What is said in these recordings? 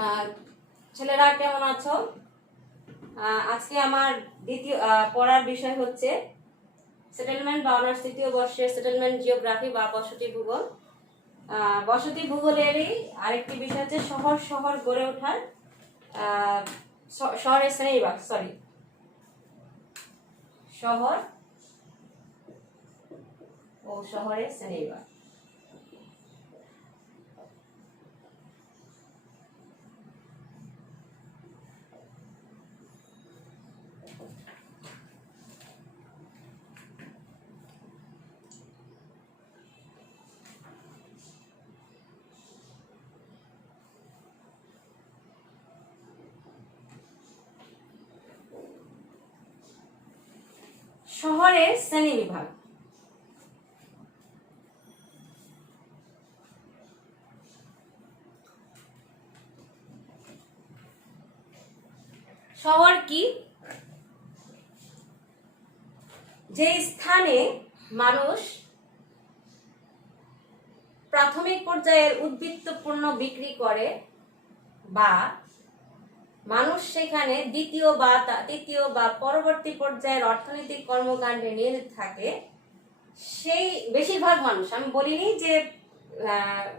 আহ, ছেলেরা কেমন আছো? আজকে আমার দ্বিতীয় পড়ার বিষয় হচ্ছে সেটেলমেন্ট বা অনার্স তৃতীয় বর্ষের সেটেলমেন্ট জিওগ্রাফি বা বসতি ভূগোল। বসতি ভূগোলেরই আরেকটি বিষয় হচ্ছে শহর শহর গড়ে ওঠার শহরের শ্রেণীবিভাগ শহর ও শহরের শ্রেণীবিভাগ। শহরের শ্রেণীবিভাগ। শহর কি? যে স্থানে মানুষ প্রাথমিক পর্যায়ের উদ্বৃত্ত পণ্য বিক্রি করে বা মানুষ সেখানে দ্বিতীয় বা তৃতীয় বা পরবর্তী পর্যায়ের অর্থনৈতিক কর্মকাণ্ডে নিয়োজিত থাকে, সেই বেশিরভাগ মানুষ, আমি বলিনি যে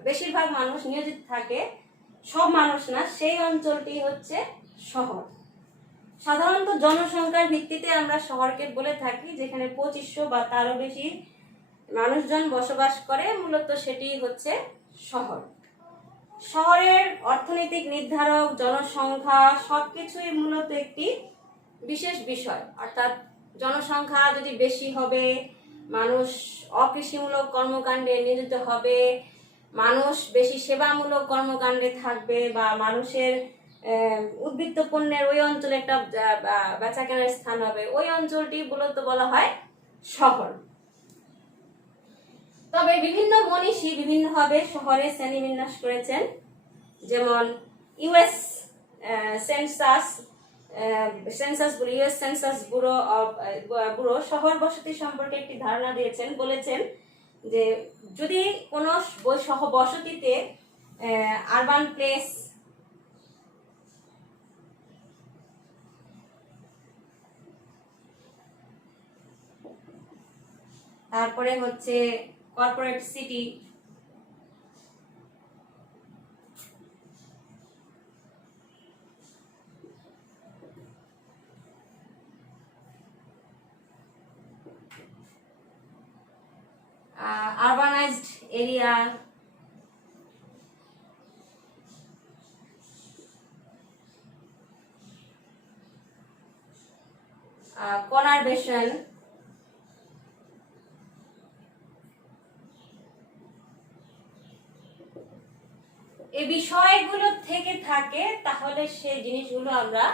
বেশিরভাগ মানুষ নিয়োজিত থাকে, সব মানুষ না, সেই অঞ্চলটি হচ্ছে শহর। সাধারণত জনসংখ্যার ভিত্তিতে আমরা শহরকে বলে থাকি যেখানে 2500 বা তারও বেশি মানুষজন বসবাস করে, মূলত সেটি হচ্ছে শহর। শহরের অর্থনৈতিক নির্ধারক, জনসংখ্যা সবকিছুই মূলত একটি বিশেষ বিষয়। অর্থাৎ জনসংখ্যা যদি বেশি হবে, মানুষ অকৃষিমূলক কর্মকাণ্ডে নিয়োজিত হবে, মানুষ বেশি সেবামূলক কর্মকাণ্ডে থাকবে, বা মানুষের উদ্বৃত্ত পণ্যের ওই অঞ্চলে একটা বেচা কেনার স্থান হবে, ওই অঞ্চলটি মূলত বলা হয় শহর। তবে বিভিন্ন মনীষী বিভিন্নভাবে শহরের শ্রেণীবিন্যাস করেছেন। যেমন ইউএস সেন্সাস ব্যুরো শহর বসতি সম্পর্কে একটি ধারণা দিয়েছেন। বলেছেন যে যদি কোনো বসতিতে আরবান প্লেস তারপরে হচ্ছে corporate city, urbanized area, conurbation, এই বিষয়গুলো থেকে থাকে, তাহলে সেই জিনিসগুলো আমরা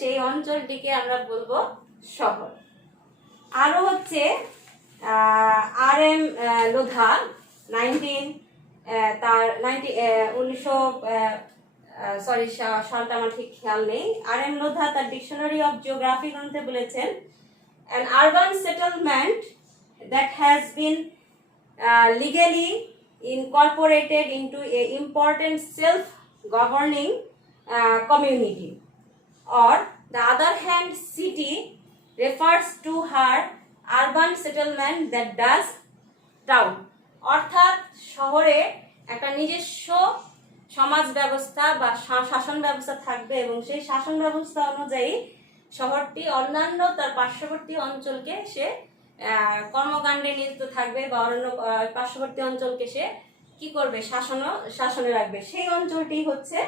সেই অঞ্চলটিকে আমরা বলবো শহর। আরো হচ্ছে আর এম লোধা সালটা আমার ঠিক খেয়াল নেই। আর এম লোধা তার ডিকশনারি অফ জিওগ্রাফি গ্রন্থে বলেছেন, an urban settlement that has been legally incorporated into a important self-governing community, or the other hand city refers to her urban settlement that does town। অর্থাৎ শহরে একটা নিজস্ব সমাজ ব্যবস্থা বা শাসন ব্যবস্থা থাকবে, এবং সেই শাসন ব্যবস্থা অনুযায়ী শহরটি অন্যান্য তার পার্শ্ববর্তী অঞ্চলকে সে কর্মকাণ্ডে নিয়োজিত থাকবে, বা অন্য পার্শ্ববর্তী অঞ্চলকে সে কি করবে, শাসনে রাখবে। সেই অঞ্চলটি হচ্ছে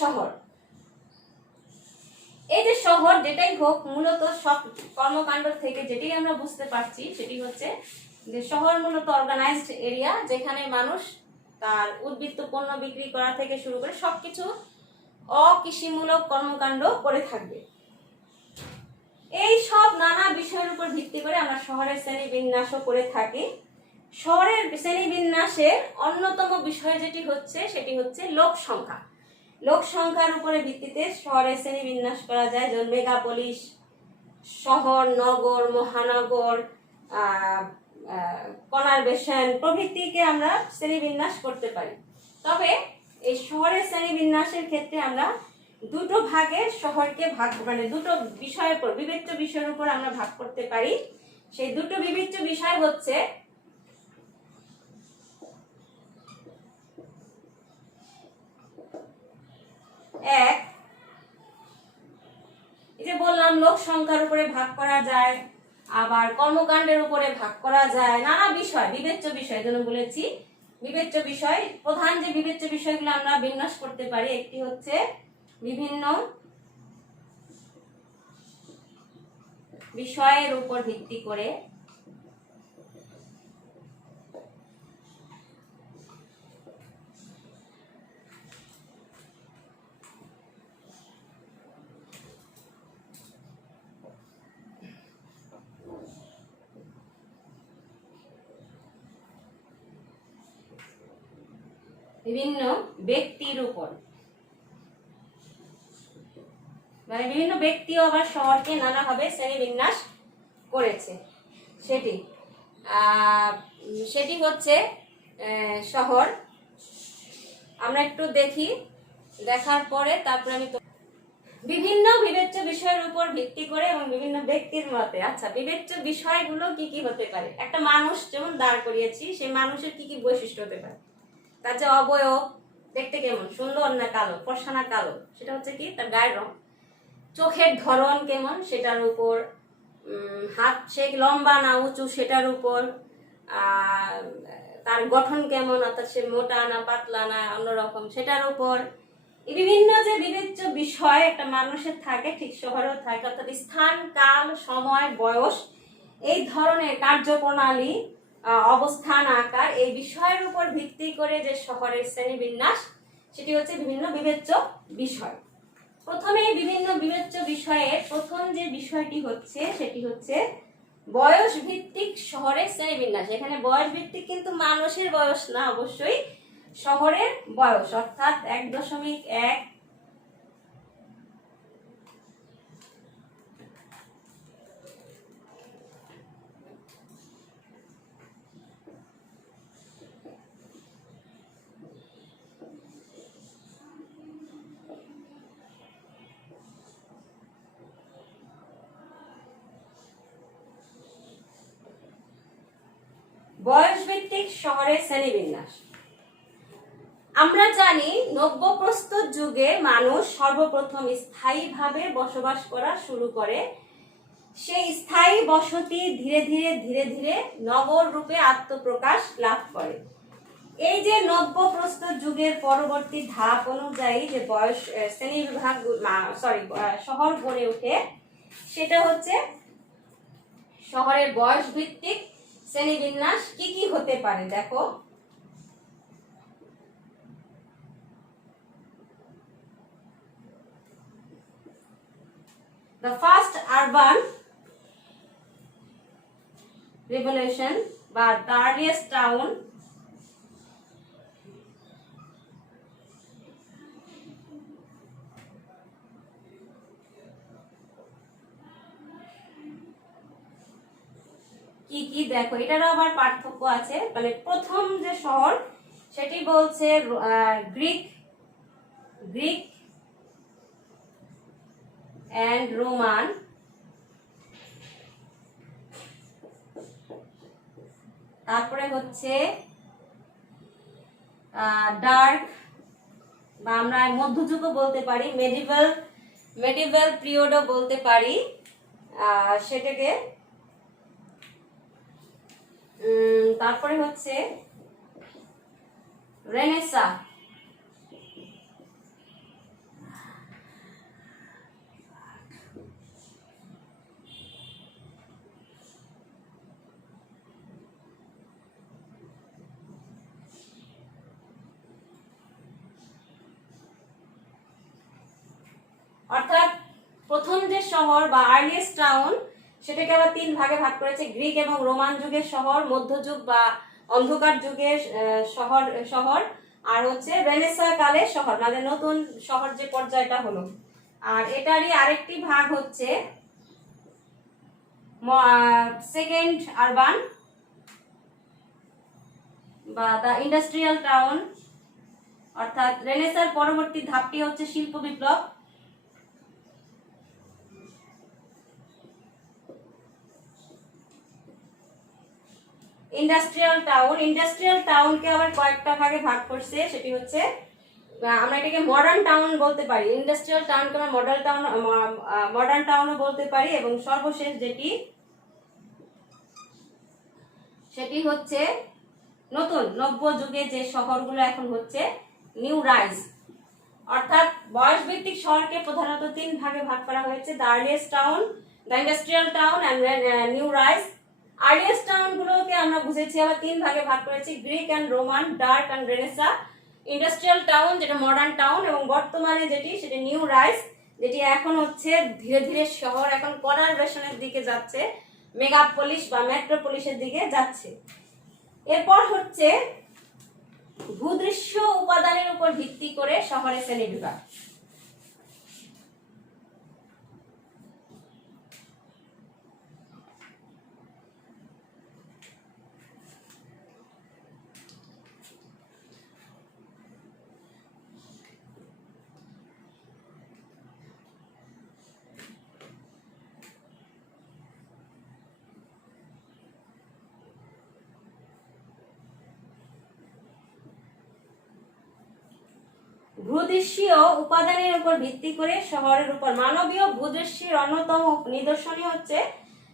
শহর। এই যে শহর যেটাই হোক, মূলত সব কর্মকাণ্ড থেকে যেটি আমরা বুঝতে পারছি সেটি হচ্ছে যে শহর মূলত অর্গানাইজড এরিয়া, যেখানে মানুষ তার উদ্বৃত্ত পণ্য বিক্রি করা থেকে শুরু করে সবকিছু অকৃষিমূলক কর্মকাণ্ড করে থাকবে। এই সব নানা বিষয়ের উপর ভিত্তি করে আমরা শহরের শ্রেণীবিন্যাসও করে থাকি। শহরের শ্রেণীবিন্যাসের অন্যতম বিষয় যেটি হচ্ছে সেটি হচ্ছে লোক সংখ্যা। লোক সংখ্যার উপরে ভিত্তিতে শহরের শ্রেণীবিন্যাস করা যায়, যেমন মেগাপলিস, শহর, নগর, মহানগর, কনারবেশন প্রভৃতিকে আমরা শ্রেণীবিন্যাস করতে পারি। তবে এই শহরের শ্রেণীবিন্যাসের ক্ষেত্রে আমরা দুটো ভাগে শহরকে ভাগ মানে দুটো বিষয়ের উপর বিবেচ্য বিষয়ের উপর আমরা ভাগ করতে পারি। সেই দুটো বিবেচ্য বিষয় হচ্ছে এক, এই যে বললাম লোক সংখ্যার উপরে ভাগ করা যায়, আবার কর্মকাণ্ডের উপরে ভাগ করা যায়, নানা বিষয় বিবেচ্য বিষয় জন্য বলেছি বিবেচ্য বিষয়। প্রধান যে বিবেচ্য বিষয়গুলো আমরা বিন্যাস করতে পারি, একটি হচ্ছে বিভিন্ন বিষয়ের উপর ভিত্তি করে বিভিন্ন ব্যক্তির উপর, মানে বিভিন্ন ব্যক্তিও আবার শহরকে নানাভাবে শ্রেণীবিন্যাস করেছে। সেটি হচ্ছে শহর। আমরা একটু দেখি, দেখার পরে তারপরে আমি বিভিন্ন বিবেচ্য বিষয়ের উপর ভিত্তি করে এবং বিভিন্ন ব্যক্তির মতে। আচ্ছা, বিবেচ্য বিষয়গুলো কি কি হতে পারে? একটা মানুষ যেমন দাঁড় করিয়েছি, সেই মানুষের কি কি বৈশিষ্ট্য হতে পারে? তার যে অবয়ব, দেখতে কেমন, সুন্দর না কালো, ফর্সা না কালো, সেটা হচ্ছে কি তার গায়ের রং। চোখের ধরন কেমন, সেটার উপর। হাত সে লম্বা না উঁচু, সেটার উপর। তার গঠন কেমন, অর্থাৎ সে মোটা না পাতলা না অন্যরকম, সেটার উপর। এই বিভিন্ন যে বিবেচ্য বিষয় একটা মানুষের থাকে, ঠিক শহরেও থাকে, অর্থাৎ স্থান, কাল, সময়, বয়স, এই ধরনের কার্যপ্রণালী, অবস্থান, আকার, এই বিষয়ের উপর ভিত্তি করে যে শহরের শ্রেণীবিন্যাস, সেটি হচ্ছে বিভিন্ন বিবেচ্য বিষয়। প্রথমে বিভিন্ন বিবেচ্য বিষয়ের প্রথম যে বিষয়টি হচ্ছে সেটি হচ্ছে বয়স ভিত্তিক শহরের শ্রেণীবিন্যাস। এখানে বয়স ভিত্তিক কিন্তু মানুষের বয়স না, অবশ্যই শহরের বয়স, অর্থাৎ 1.1 বয়সভিত্তিক শহরের শ্রেণীবিন্যাস। আমরা জানি নব্যপ্রস্তর যুগে মানুষ সর্বপ্রথম স্থায়ীভাবে বসবাস করা শুরু করে। সেই স্থায়ী বসতি ধীরে ধীরে ধীরে ধীরে নগর রূপে আত্মপ্রকাশ লাভ করে। এই যে নব্যপ্রস্তর যুগের পরবর্তী ধাপ অনুযায়ী যে বয়স শ্রেণীবিভাগ শহর গড়ে ওঠে, সেটা হচ্ছে শহরের বয়স ভিত্তিক শ্রেণীবিন্যাস। কি কি হতে পারে দেখো। The first urban revolution বা the earliest town কি কি দেখো, এটারও আবার পার্থক্য আছে। মানে প্রথম যে শহর সেটি বলছে গ্রিক এন্ড রোমান, তারপরে হচ্ছে ডার্ক বা আমরা মধ্যযুগও বলতে পারি, মেডিভেল পিরিয়ডও বলতে পারি সেটাকে। তারপরে হচ্ছে রেনেসা, অর্থাৎ প্রথম যে শহর বা আর্লিয়েস্ট টাউন, সেটাকে আবার তিন ভাগে ভাগ করেছে: গ্রিক এবং রোমান যুগের শহর, মধ্যযুগ বা অন্ধকার যুগের শহর, আর হচ্ছে রেনেসাঁ কালের শহর, মানে নতুন শহর যে পর্যায়টা হলো। আর এটারই আরেকটি ভাগ হচ্ছে সেকেন্ড আরবান বা দ্য ইন্ডাস্ট্রিয়াল টাউন, অর্থাৎ রেনেসাঁর পরবর্তী ধাপটি হচ্ছে শিল্প বিপ্লব। ইন্ডাস্ট্রিয়াল টাউনকে আবার কয়েকটা ভাগে ভাগ করছে, সেটি হচ্ছে আমরা এটাকে মডার্ন টাউন বলতে পারি, ইন্ডাস্ট্রিয়াল টাউনকে আমরা মডার্ন টাউনও বলতে পারি, এবং সর্বশেষ যেটি সেটি হচ্ছে নতুন নব্য যুগে যে শহরগুলো এখন হচ্ছে নিউ রাইজ। অর্থাৎ বয়স ভিত্তিক শহরকে প্রধানত তিন ভাগে ভাগ করা হয়েছে, the earliest town, the industrial town and new rise. Earliest town গুলোকে আমরা বুঝেছি আবার তিন ভাগে ভাগ করেছি, Greek and Roman, dark and renaissance. Industrial town যেটা মডার্ন টাউন, এবং বর্তমানে যেটি সেটি নিউ রাইজ, যেটি এখন হচ্ছে ধীরে ধীরে শহর এখন কনভার্সনের দিকে যাচ্ছে, মেগাপলিস বা মেট্রোপলিসের দিকে যাচ্ছে। এরপর হচ্ছে ভূদৃশ্য উপাদানের উপর ভিত্তি করে শহরের শ্রেণীবিভাগ। ভূদৃশ্যীয় উপাদানের উপর ভিত্তি করে শহরের উপর মানবীয় ভূদৃশ্যের অন্যতম নিদর্শনই হচ্ছে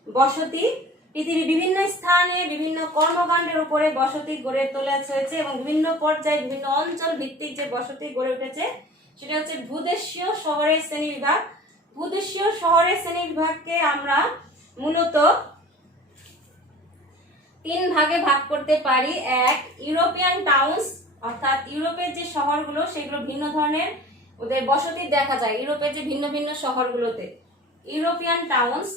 বসতি। পৃথিবীর বিভিন্ন স্থানে বিভিন্ন কর্মকাণ্ডের উপরে বসতি গড়ে তোলা হয়েছে, এবং বিভিন্ন পর্যায়ে বিভিন্ন অঞ্চল ভিত্তিক যে বসতি গড়ে উঠেছে সেটা হচ্ছে ভূদৃশ্যীয় শহরের শ্রেণীবিভাগ। ভূদৃশ্যীয় শহরের শ্রেণীবিভাগকে আমরা মূলত তিন ভাগে ভাগ করতে পারি। এক, ইউরোপিয়ান টাউনস, অর্থাৎ ইউরোপের যে শহরগুলো সেগুলো ভিন্ন ধরনের ওদের বসতি দেখা যায় ইউরোপের যে ভিন্ন ভিন্ন শহরগুলোতে, ইউরোপিয়ান টাউনস,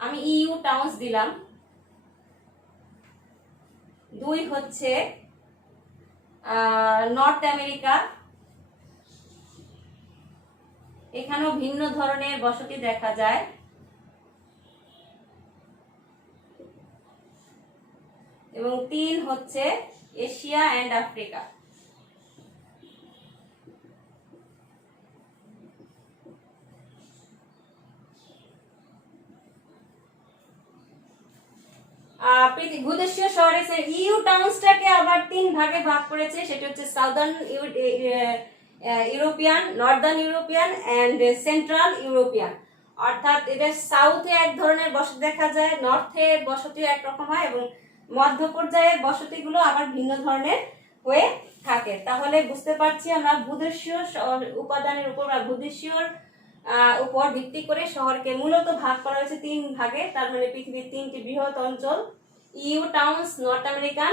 আমি ইউ টাউনস দিলাম। দুই হচ্ছে নর্থ আমেরিকা, এখানেও ভিন্ন ধরনের বসতি দেখা যায়। এবং তিন হচ্ছে এশিয়া এন্ড আফ্রিকা। ভূদৃশ্যীয় শহরের ইউ টাউনসটাকে আবার তিন ভাগে ভাগ করেছে, সেটা হচ্ছে southern European, northern European and central European. অর্থাৎ এটা সাউথে এক ধরনের বসতি দেখা যায়, নর্থে বসতিও একরকম হয়, এবং মধ্য পর্যায়ের বসতিগুলো আবার ভিন্ন ধরনের হয়ে থাকে। তাহলে বুঝতে পারছি আমরা ভূদৃশ্যীয় উপাদানের উপর বা ভূদৃশ্যীয় উপর ভিত্তি করে শহরকে মূলত ভাগ করা হয়েছে তিন ভাগে। তার মানে পৃথিবীর তিনটি বৃহৎ অঞ্চল, U towns, North American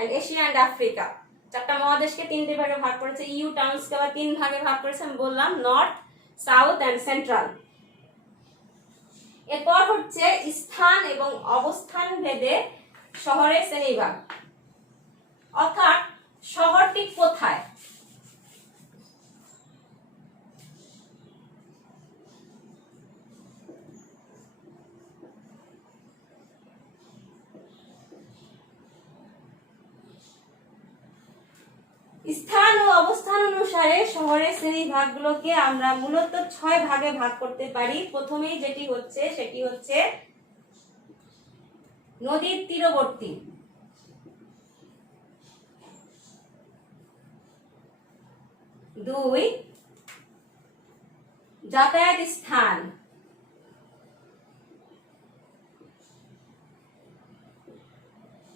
and Asia and Africa. চারটা মহাদেশকে তিনটি ভাগে ভাগ করেছে। ইউ টাউনসকে আবার তিন ভাগে ভাগ করেছে, আমি বললাম নর্থ, সাউথ এন্ড সেন্ট্রাল। এরপর হচ্ছে স্থান এবং অবস্থান ভেদে শহরের শ্রেণীবিভাগ, অর্থাৎ শহরটি কোথায়। স্থান ও অবস্থান অনুসারে শহরের শ্রেণীবিভাগগুলোকে আমরা মূলত 6 ভাগে ভাগ করতে পারি। প্রথমেই যেটি হচ্ছে সেটি হচ্ছে নদীর তীরবর্তী, দুই যাতায়াত স্থান,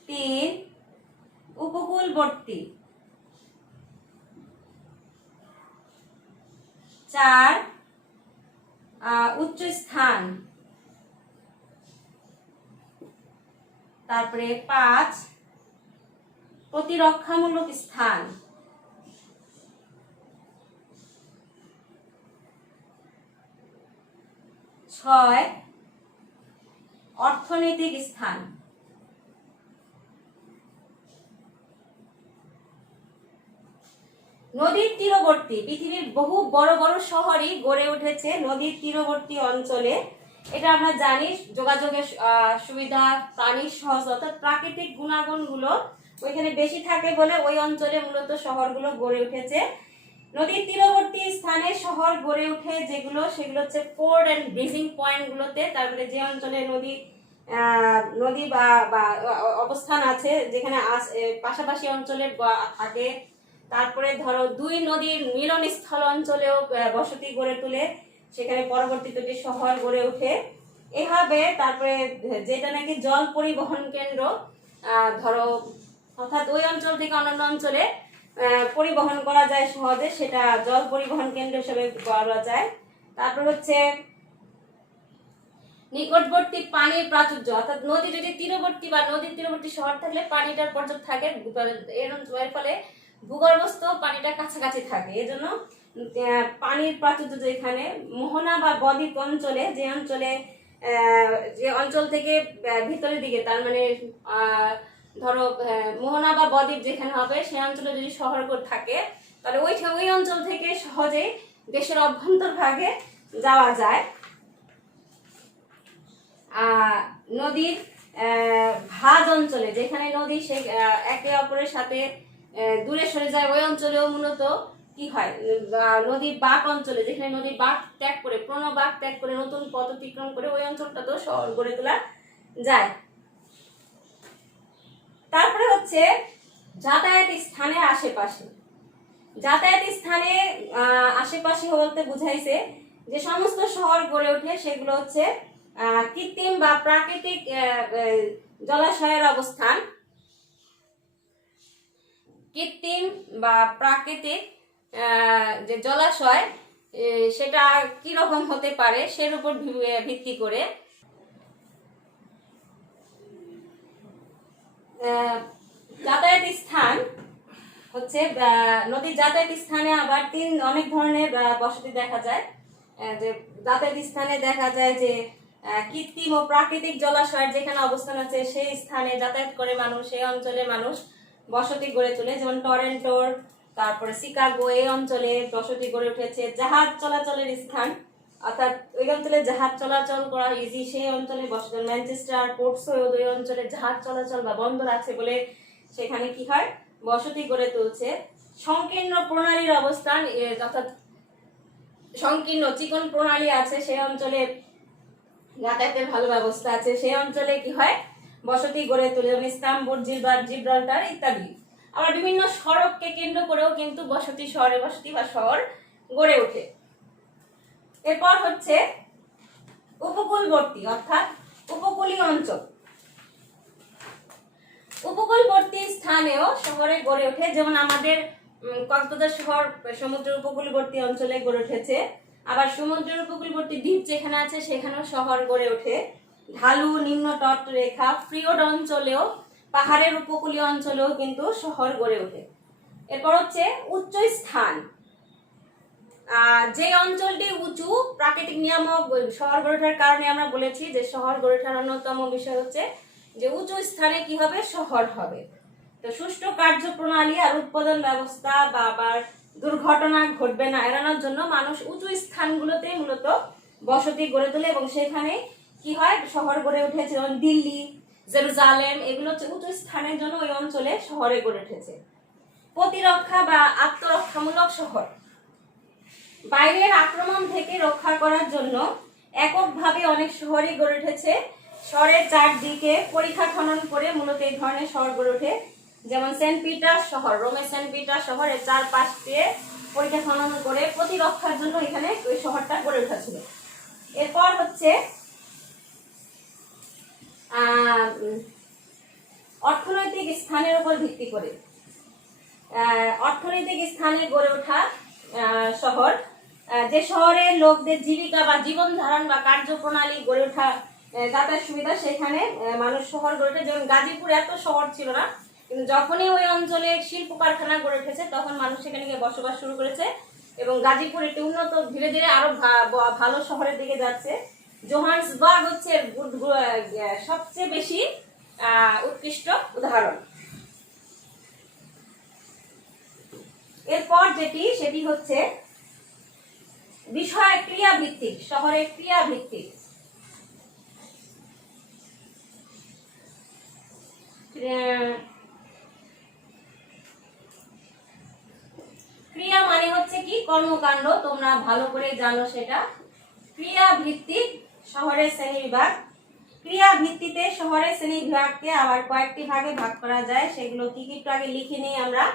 তিন উপকূলবর্তী, চার উচ্চ স্থান, তারপরে পাঁচ প্রতিরক্ষামূলক স্থান, ছয় অর্থনৈতিক স্থান। নদীর তীরবর্তী, পৃথিবীর বহু বড় বড় শহরই গড়ে উঠেছে নদীর তীরবর্তী অঞ্চলে। এটা আমরা জানি যোগাযোগের সুবিধা, প্রাণীর সহজ, অর্থাৎ প্রাকৃতিক গুণাগুণগুলো ওইখানে বেশি থাকে বলে ওই অঞ্চলে মূলত শহরগুলো গড়ে উঠেছে। নদীর তীরবর্তী স্থানে শহর গড়ে উঠে যেগুলো, সেগুলো হচ্ছে পোর্ট এন্ড ব্রিজিং পয়েন্ট গুলোতে। তারপরে যে অঞ্চলে নদী বা অবস্থান আছে, যেখানে পাশাপাশি অঞ্চলে থাকে। তারপরে ধরো দুই নদীর মিলনস্থল অঞ্চলেও বসতি গড়ে তুলে, সেখানে পরবর্তীতে শহর গড়ে ওঠে এভাবে। তারপরে যেটা নাকি জল পরিবহন কেন্দ্র, ধরো অর্থাৎ ওই অঞ্চল থেকে অন্যান্য অঞ্চলে পরিবহন করা যায় সহজে, সেটা জল পরিবহন কেন্দ্র হিসেবে বলা যায়। তারপর হচ্ছে নিকটবর্তী পানির প্রাচুর্য, অর্থাৎ নদী যদি তীরবর্তী বা নদীর তীরবর্তী শহর থাকলে পানিটার পর্যাপ্ত থাকে, এর ফলে ভূগর্ভস্থ পানিটা কাছাকাছি থাকে। এজন্য পানির প্রাচুর্য যেখানে মোহনা বা বদ্বীপ অঞ্চলে, যে অঞ্চল থেকে ভিতরের দিকে, তার মানে ধরো মোহনা বা বদ্বীপ যেখানে হবে সেই অঞ্চলে যদি শহর থাকে, তাহলে ওই অঞ্চল থেকে সহজে দেশের অভ্যন্তর ভাগে যাওয়া যায়। নদীর ভাঁজ অঞ্চলে, যেখানে নদী সে একে অপরের সাথে দূরে সরে যায়, ওই অঞ্চলেও মূলত কি হয়, নদীর বাঁক অঞ্চলে, যেখানে নদীর বাঁক ত্যাগ করে, পুরনো বাঁক ত্যাগ করে নতুন পথ অতিক্রম করে ওই অঞ্চলটাতেও শহর গড়ে তোলা যায়। তারপরে হচ্ছে যাতায়াত স্থানের আশেপাশে। যাতায়াত স্থানে আশেপাশে বলতে বুঝাইছে যে সমস্ত শহর গড়ে ওঠে সেগুলো হচ্ছে কৃত্রিম বা প্রাকৃতিক জলাশয়ের অবস্থান। কৃত্রিম বা প্রাকৃতিক যে জলাশয়, সেটা কি রকম হতে পারে সের উপর ভিত্তি করে যাতায়াত স্থান হচ্ছে, নদীর যাতায়াত স্থানে আবার অনেক ধরনের বসতি দেখা যায়। যে যাতায়াত স্থানে দেখা যায় যে কৃত্রিম ও প্রাকৃতিক জলাশয়ের যেখানে অবস্থান আছে সেই স্থানে যাতায়াত করে মানুষ, সেই অঞ্চলে মানুষ বসতি গড়ে তোলে। যেমন টরেন্টোর, তারপরে শিকাগো, এই অঞ্চলে বসতি গড়ে উঠেছে। জাহাজ চলাচলের স্থান, অর্থাৎ ওই অঞ্চলে জাহাজ চলাচল করা ইজি, সেই অঞ্চলে বসতি। ম্যানচেস্টার, পোর্টসউড, ওই অঞ্চলে জাহাজ চলাচল বা বন্দর আছে বলে সেখানে কি হয়, বসতি গড়ে তুলছে। সংকীর্ণ প্রণালীর অবস্থান, অর্থাৎ সংকীর্ণ চিকন প্রণালী আছে সেই অঞ্চলে যাতায়াতের ভালো ব্যবস্থা আছে, সেই অঞ্চলে কি হয়, বসতি গড়ে তোলে। যেমন ইস্তাম্বুল, জিব্রাল্টার ইত্যাদি। আবার বিভিন্ন সড়ককে কেন্দ্র করেও কিন্তু শহরে বসতি বা শহর গড়ে ওঠে। এরপর হচ্ছে উপকূলবর্তী, অর্থাৎ উপকূলীয় অঞ্চল। উপকূলবর্তী স্থানেও শহরে গড়ে ওঠে। যেমন আমাদের কক্সবাজার শহর সমুদ্রের উপকূলবর্তী অঞ্চলে গড়ে উঠেছে। আবার সমুদ্রের উপকূলবর্তী দ্বীপ যেখানে আছে সেখানেও শহর গড়ে ওঠে। ঢালু নিম্ন তটরেখা, ফ্রিওড অঞ্চলেও, পাহাড়ের উপকূলীয় অঞ্চলেও কিন্তু শহর গড়ে ওঠে। এরপর হচ্ছে উচ্চ স্থান। যে অঞ্চলটি উঁচু, প্রাকৃতিক নিয়ামক শহর গড়ে ওঠার কারণে আমরা বলেছি যে শহর গড়ে ওঠার অন্যতম বিষয় হচ্ছে যে উঁচু স্থানে কি হবে, শহর হবে। তো সুষ্ঠু কার্যপ্রণালী আর উৎপাদন ব্যবস্থা বা আবার দুর্ঘটনা ঘটবে না এড়ানোর জন্য মানুষ উঁচু স্থানগুলোতে মূলত বসতি গড়ে তোলে এবং সেখানে কি হয়, শহর গড়ে উঠেছে। যেমন দিল্লি, জেরুজালেম, এগুলো হচ্ছে উঁচু স্থানের জন্য ওই অঞ্চলে শহরে গড়ে উঠেছে। প্রতিরক্ষা বা আত্মরক্ষামূলক শহর, বাইরের আক্রমণ থেকে রক্ষা করার জন্য এককভাবে অনেক শহরই গড়ে উঠেছে। শহরের চারদিকে পরিখা খনন করে মূলত এই ধরনের শহর গড়ে ওঠে। যেমন সেন্ট পিটার শহর, রোমের সেন্ট পিটার শহরের চারপাশ দিয়ে পরিখা খনন করে প্রতিরক্ষার জন্য এখানে ওই শহরটা গড়ে উঠেছিল। এরপর হচ্ছে অর্থনৈতিক স্থানের উপর ভিত্তি করে, অর্থনৈতিক স্থানে গড়ে ওঠা শহর, যে শহরের লোকদের জীবিকা বা জীবন ধারণ বা কার্যপ্রণালী গড়ে ওঠা, যাতায়াত সুবিধা, সেখানে মানুষ শহর গড়ে ওঠে। যেমন গাজীপুর এত শহর ছিল না, কিন্তু যখনই ওই অঞ্চলে শিল্প কারখানা গড়ে উঠেছে তখন মানুষ সেখানে গিয়ে বসবাস শুরু করেছে এবং গাজীপুর একটি উন্নত, ধীরে ধীরে আরো ভালো শহরের দিকে যাচ্ছে। জোহান্সবার্গ হচ্ছে সবচেয়ে বেশি উৎকৃষ্ট উদাহরণ। এরপর সেটি হচ্ছে বিষয় ক্রিয়া ভিত্তিক, শহরের ক্রিয়া ভিত্তিক। কর্মকাণ্ড তোমরা ভালো করে জানো সেটা। ক্রিয়া ভিত্তিক শহরের শ্রেণীবিভাগ। ক্রিয়া ভিত্তিতে শহরের শ্রেণীবিভাগকে আবার কয়েকটি ভাগে ভাগ করা যায়, সেগুলো কি কি একটু আগে লিখে নিই আমরা।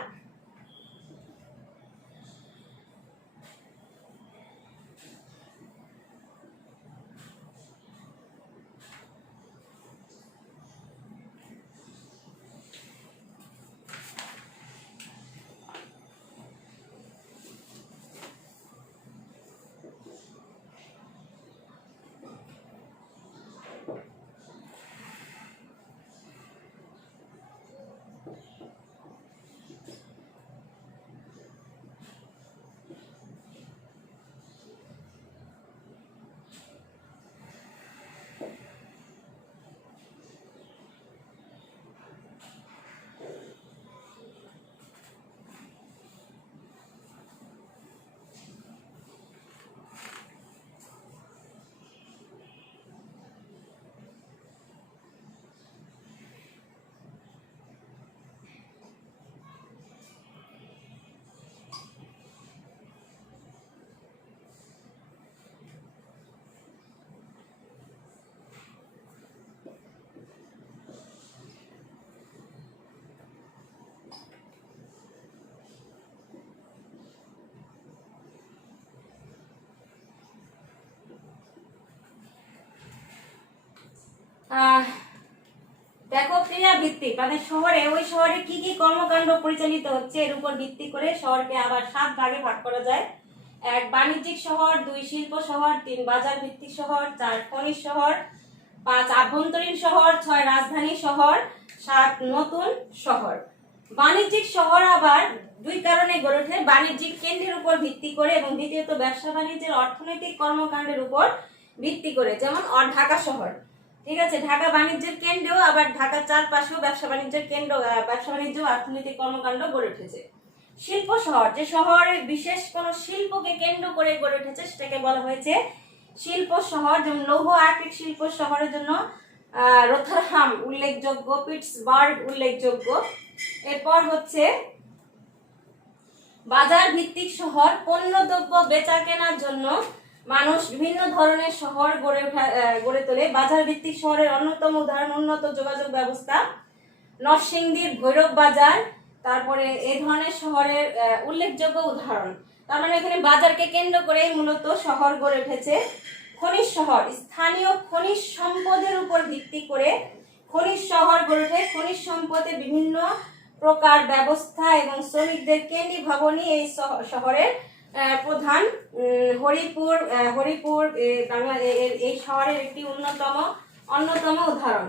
দেখো, ক্রিয়া ভিত্তিক মানে শহরে, ওই শহরে কি কি কর্মকাণ্ড পরিচালিত হচ্ছে এর উপর ভিত্তি করে শহরকে আবার 7 ভাগে ভাগ করা যায়। 1 বাণিজ্যিক শহর, 2 শিল্প শহর, 3 বাজার ভিত্তিক শহর, 4 খনিজ শহর, 5 আভ্যন্তরীণ শহর, 6 রাজধানী শহর, 7 নতুন শহর। বাণিজ্যিক শহর আবার 2 কারণে গড়ে ওঠে: বাণিজ্যিক কেন্দ্রের উপর ভিত্তি করে এবং দ্বিতীয়ত ব্যবসা বাণিজ্যের অর্থনৈতিক কর্মকাণ্ডের উপর ভিত্তি করে। যেমন ঢাকা শহর, ঠিক আছে, ঢাকা বাণিজ্যের কেন্দ্রেও, আবার ঢাকার চারপাশেও ব্যবসা বাণিজ্যের কেন্দ্র, ব্যবসা বাণিজ্য অর্থনৈতিক কর্মকাণ্ড গড়ে উঠেছে। শিল্প শহর, যে শহরে বিশেষ কোন শিল্পকে কেন্দ্র করে গড়ে উঠেছে সেটাকে বলা হয়েছে শিল্প শহর। যেমন লৌহ আকরিক শিল্প শহরের জন্য রোথারহাম উল্লেখযোগ্য, পিটসবার্গ উল্লেখযোগ্য। এরপর হচ্ছে বাজার ভিত্তিক শহর, পণ্যদ্রব্য বেচা কেনার জন্য মানুষ বিভিন্ন ধরনের শহর গড়ে তোলে। বাজার ভিত্তিক শহরের অন্যতম উদাহরণ উন্নত যোগাযোগ ব্যবস্থা, নরসিংদীর ভৈরব বাজার। তারপরে এই ধরনের শহরের উল্লেখযোগ্য উদাহরণ। তার মানে এখানে বাজারকে কেন্দ্র করে মূলত শহর গড়ে উঠেছে। খনিজ শহর, স্থানীয় খনিজ সম্পদের উপর ভিত্তি করে খনিজ শহর গড়ে ওঠে। খনিজ সম্পদে বিভিন্ন প্রকার ব্যবস্থা এবং শ্রমিকদের কেন্দ্রীভবনই এই শহরের প্রধান। হরিপুর এই শহরের একটি অন্যতম উদাহরণ।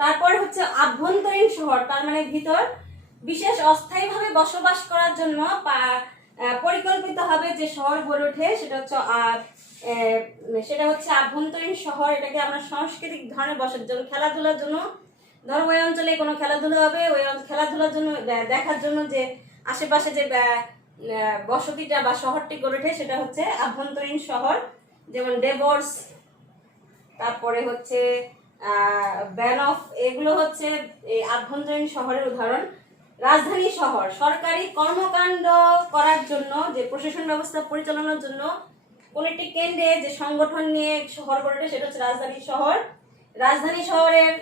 তারপর হচ্ছে আভ্যন্তরীণ শহর, তার মানে ভিতর বিশেষ অস্থায়ীভাবে বসবাস করার জন্য পরিকল্পিতভাবে যে শহর গড়ে ওঠে সেটা হচ্ছে আভ্যন্তরীণ শহর। এটাকে আমরা সাংস্কৃতিক ধরনের বসার জন্য, খেলাধুলার জন্য, ধরো ওই অঞ্চলে কোনো খেলাধুলা হবে, ওই খেলাধুলার জন্য দেখার জন্য যে আশেপাশে যে বসতিটা বা শহরটি গড়ে ওঠে সেটা হচ্ছে আভ্যন্তরীণ শহর। যেমন ডেভোর্স, তারপরে হচ্ছে ব্যানফ, এগুলো হচ্ছে এই আভ্যন্তরীণ শহরের উদাহরণ। রাজধানী শহর, সরকারি কর্মকাণ্ড করার জন্য, যে প্রশাসন ব্যবস্থা পরিচালনার জন্য কোন একটি কেন্দ্রে যে সংগঠন নিয়ে শহর গড়ে ওঠে সেটা হচ্ছে রাজধানী শহর। রাজধানী শহরের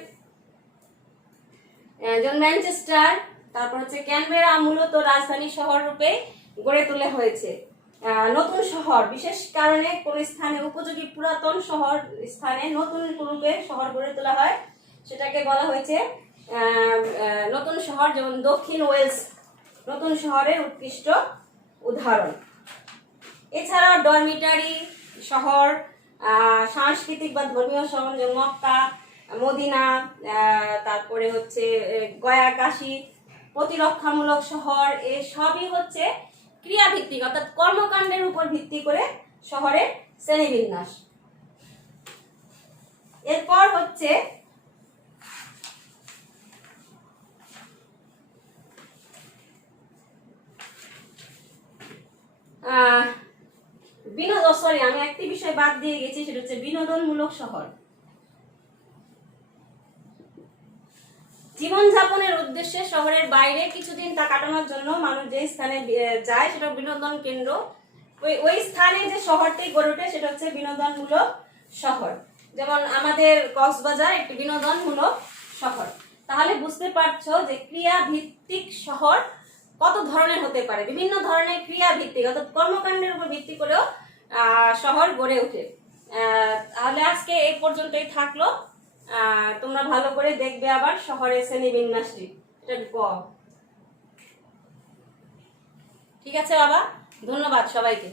যেমন ম্যানচেস্টার, তারপর হচ্ছে ক্যানবেরা মূলত রাজধানী শহর রূপে গড়ে তোলা হয়েছে। নতুন শহর, বিশেষ কারণে কোন স্থানে উপযোগী পুরাতন শহর স্থানে নতুন রূপে শহর গড়ে তোলা হয়, সেটাকে বলা হয়েছে নতুন শহর। যেমন দক্ষিণ ওয়েলস নতুন শহরের উৎকৃষ্ট উদাহরণ। এছাড়াও ডরমিটারি শহর, সাংস্কৃতিক বা ধর্মীয় শহর যেমন মক্কা, মদিনা, তারপরে হচ্ছে গয়া, কাশী, প্রতিরক্ষামূলক শহর, এ সবই হচ্ছে ক্রিয়াভিত্তিক অর্থাৎ কর্মকাণ্ডের উপর ভিত্তি করে শহরের শ্রেণীবিন্যাস। এরপর হচ্ছে আমি একটি বিষয় বাদ দিয়ে গেছি, সেটা হচ্ছে বিনোদনমূলক শহর। জীবনযাপনের উদ্দেশ্যে শহরের বাইরে কিছুদিন তা কাটানোর জন্য মানুষ যে স্থানে যায় সেটা বিনোদন কেন্দ্র। ওই স্থানে যে শহরটি গড়ে ওঠে সেটা হচ্ছে বিনোদনমূলক শহর। যেমন আমাদের কক্সবাজার একটি বিনোদনমূলক শহর। তাহলে বুঝতে পারছো যে ক্রিয়া ভিত্তিক শহর কত ধরনের হতে পারে, বিভিন্ন ধরনের ক্রিয়া ভিত্তিক অর্থাৎ কর্মকাণ্ডের উপর ভিত্তি করেও শহর গড়ে ওঠে। তাহলে আজকে এই পর্যন্তই থাকলো। তোমরা ভালো করে দেখবে আবার শহরের শ্রেণীবিন্যাসটি, এটা গ। ঠিক আছে বাবা, ধন্যবাদ সবাইকে।